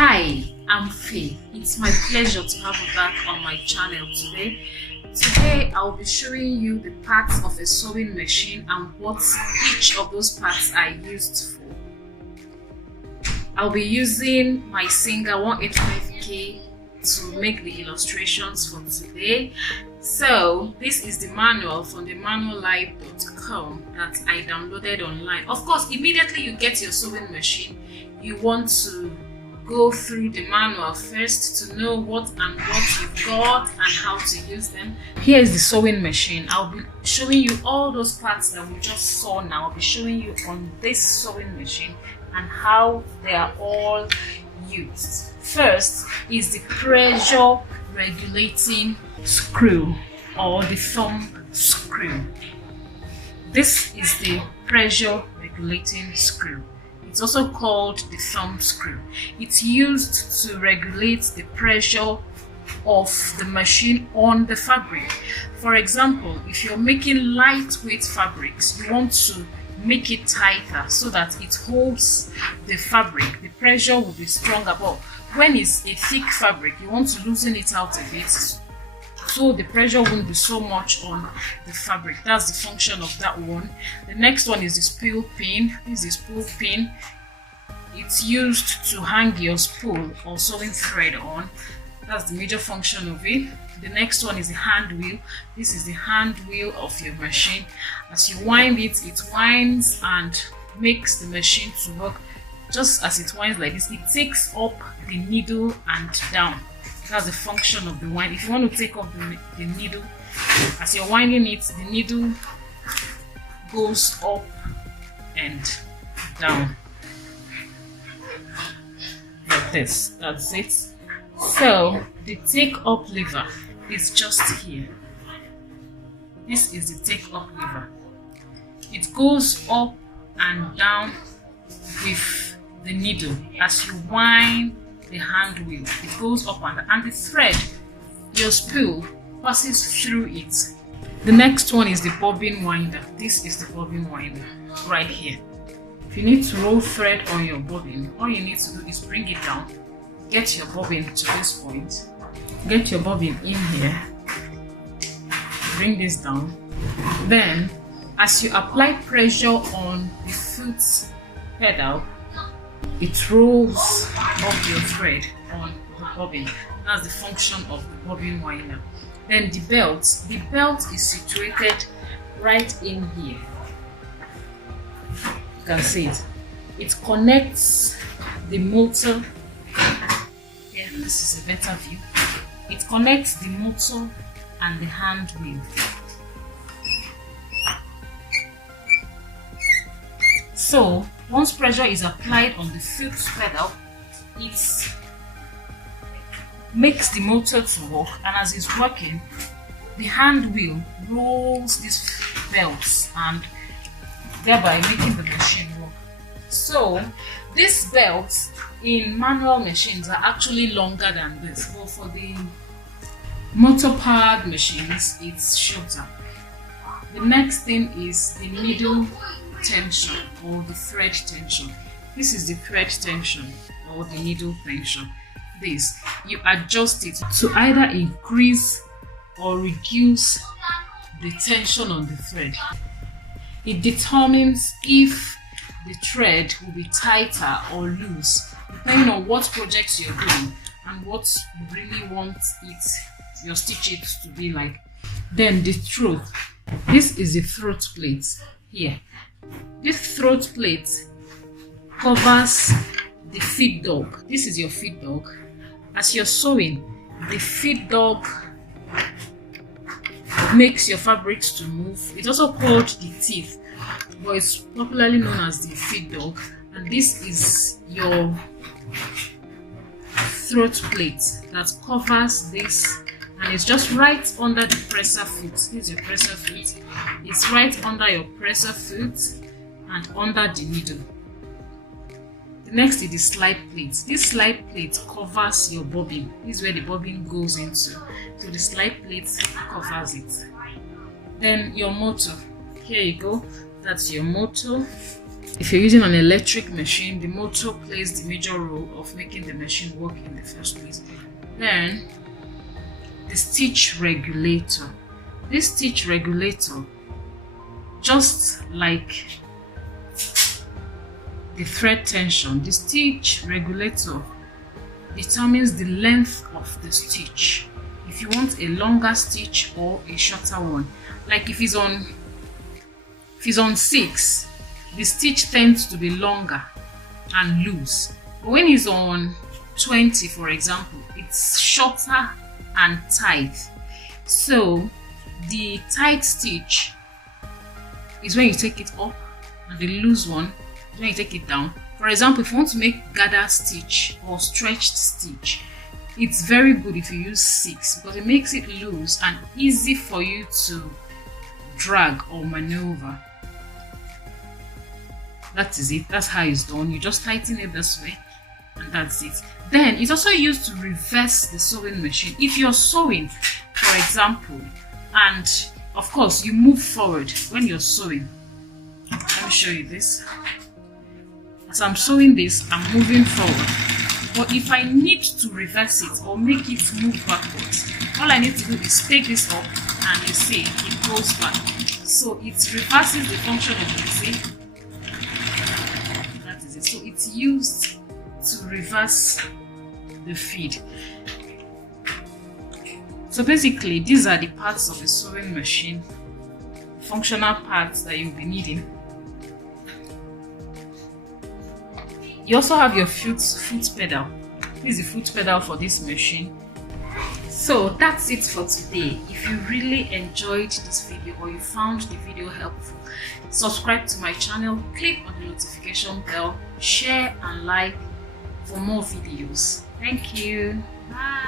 Hi, I'm Faye. It's my pleasure to have you back on my channel today. Today I'll be showing you the parts of a sewing machine and what each of those parts are used for. I'll be using my Singer 185K to make the illustrations for today. So this is the manual from the manuallive.com that I downloaded online. Of course, immediately you get your sewing machine, you want to go through the manual first to know what you've got and how to use them. Here is the sewing machine. I'll be showing you all those parts that we just saw now. I'll be showing you on this sewing machine and how they are all used. First is the pressure regulating screw or the thumb screw. This is the pressure regulating screw. It's also called the thumb screw. It's used to regulate the pressure of the machine on the fabric. For example, if you're making lightweight fabrics, you want to make it tighter so that it holds the fabric. The pressure will be stronger. But when it's a thick fabric, you want to loosen it out a bit so the pressure won't be so much on the fabric. That's the function of that one. The next one is the spool pin. This is the spool pin. It's used to hang your spool or sewing thread on. That's the major function of it. The next one is the hand wheel. This is the hand wheel of your machine. As you wind it, it winds and makes the machine to work. Just as it winds like this, it takes up the needle and down. That's the function of the wind. If you want to take up the needle, as you're winding it, the needle goes up and down like this. That's it. So the take up lever is just here. This is the take up lever. It goes up and down with the needle as you wind the hand wheel. It goes up and the thread, your spool, passes through it. The next one is the bobbin winder. This is the bobbin winder right here. If you need to roll thread on your bobbin, all you need to do is bring it down, get your bobbin to this point, get your bobbin in here, bring this down. Then as you apply pressure on the foot pedal, it rolls up your thread on the bobbin. That's the function of the bobbin winder. Then the belt is situated right in here. You can see it. It connects the motor. Yeah, this is a better view. It connects the motor and the hand wheel. So once pressure is applied on the foot pedal, it makes the motor to work, and as it's working, the hand wheel rolls these belts and thereby making the machine work. So these belts in manual machines are actually longer than this, but for the motor powered machines it's shorter. The next thing is the needle tension or the thread tension. This is the thread tension or the needle tension. This, you adjust it to either increase or reduce the tension on the thread. It determines if the thread will be tighter or loose depending on what projects you're doing and what you really want your stitches to be like. Then the throat. This is the throat plate here. This throat plate covers the feed dog. This is your feed dog. As you're sewing, the feed dog makes your fabrics to move. It's also called the teeth, but it's popularly known as the feed dog. And this is your throat plate that covers this, and it's just right under the presser foot. This is your presser foot. It's right under your presser foot and under the needle. The next is the slide plate. This slide plate covers your bobbin. This is where the bobbin goes into. So the slide plate covers it. Then your motor. Here you go. That's your motor. If you're using an electric machine, the motor plays the major role of making the machine work in the first place. Then, the stitch regulator. This stitch regulator, just like the thread tension, the stitch regulator determines the length of the stitch. If you want a longer stitch or a shorter one, like if it's on 6, the stitch tends to be longer and loose. But when it's on 20, for example, it's shorter and tight. So the tight stitch is when you take it up, and the loose one is when you take it down. For example, if you want to make gather stitch or stretched stitch, it's very good if you use 6 because it makes it loose and easy for you to drag or maneuver. That is it. That's how it's done. You just tighten it this way, and that's it. Then it's also used to reverse the sewing machine. If you're sewing, for example, and of course you move forward when you're sewing. Let me show you this. As I'm sewing this, I'm moving forward. But if I need to reverse it or make it move backwards, all I need to do is take this up, and you see it goes back. So it reverses the function of the machine. That is it. So it's used to reverse the feed. So basically, these are the parts of a sewing machine, functional parts that you'll be needing. You also have your foot pedal. This is the foot pedal for this machine. So that's it for today. If you really enjoyed this video or you found the video helpful, subscribe to my channel, click on the notification bell, share and like for more videos. Thank you. Bye.